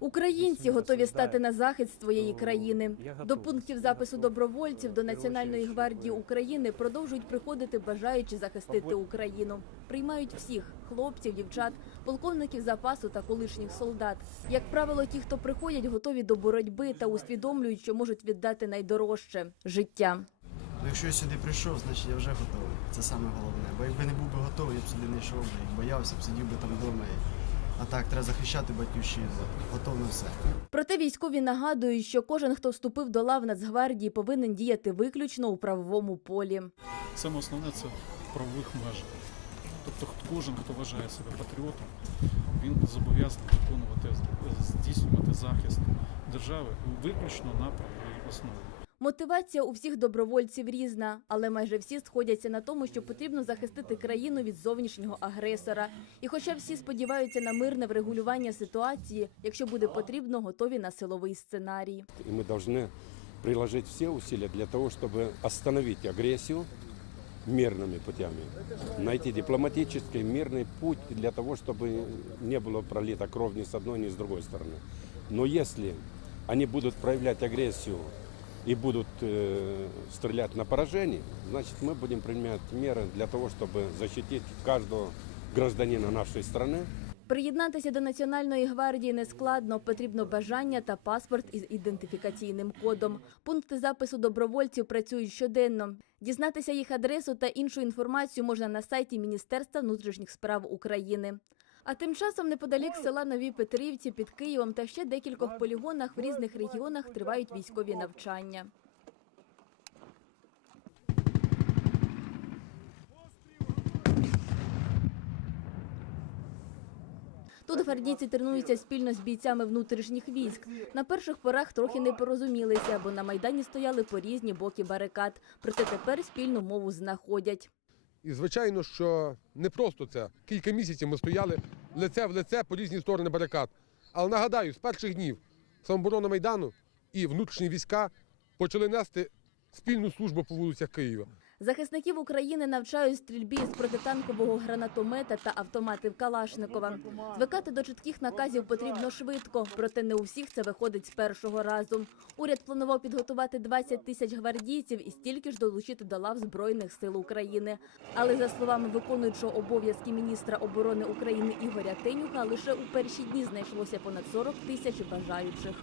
Українці готові стати на захист своєї країни. До пунктів запису добровольців до Національної гвардії України продовжують приходити бажаючі захистити Україну. Приймають всіх хлопців, дівчат, полковників запасу та колишніх солдат. Як правило, ті, хто приходять, готові до боротьби та усвідомлюють, що можуть віддати найдорожче життя. Ну, Якщо я сюди прийшов, значить я вже готовий. Це саме головне. Бо якби не був би готовий, я б сюди не йшов би боявся б, сидів би там вдома. А так, треба захищати батьківщину. Готов на все. Проте військові нагадують, що кожен, хто вступив до лав Нацгвардії, повинен діяти виключно у правовому полі. Саме основне це в правових межах. Тобто кожен, хто вважає себе патріотом, він зобов'язаний виконувати, здійснювати захист держави виключно на правовій основі. Мотивація у всіх добровольців різна, але майже всі сходяться на тому, що потрібно захистити країну від зовнішнього агресора. І хоча всі сподіваються на мирне врегулювання ситуації, якщо буде потрібно, готові на силовий сценарій. И мы должны приложить все усилия для того, чтобы остановить агрессию мирными путями, найти дипломатический мирный путь для того, чтобы не было пролито кровь ни с одной, ни с другой стороны. Но если они будут проявлять агрессию и будут э, стрелять на поражение, значит мы будем принимать меры для того, чтобы защитить каждого гражданина нашей страны Приєднатися до Національної гвардії не складно, потрібно бажання та паспорт із ідентифікаційним кодом. Пункти запису добровольців працюють щоденно. Дізнатися їх адресу та іншу інформацію можна на сайті Міністерства внутрішніх справ України. А тим часом неподалік села Нові Петрівці під Києвом та ще декількох полігонах в різних регіонах тривають військові навчання. Тут гвардійці тренуються спільно з бійцями внутрішніх військ. На перших порах трохи не порозумілися, бо на майдані стояли по різні боки барикад. Проте тепер спільну мову знаходять. І звичайно, що не просто це. Кілька місяців ми стояли лице в лице по різні сторони барикад. Але нагадаю, з перших днів самоборона Майдану і внутрішні війська почали нести спільну службу по вулицях Києва. Захисників України навчають стрільбі з протитанкового гранатомета та автоматів Калашникова. Звикати до чітких наказів потрібно швидко, проте не у всіх це виходить з першого разу. Уряд планував підготувати 20 тисяч гвардійців і стільки ж долучити до лав Збройних сил України. Але за словами виконуючого обов'язки міністра оборони України Ігоря Тенюка, лише у перші дні знайшлося понад 40 тисяч бажаючих.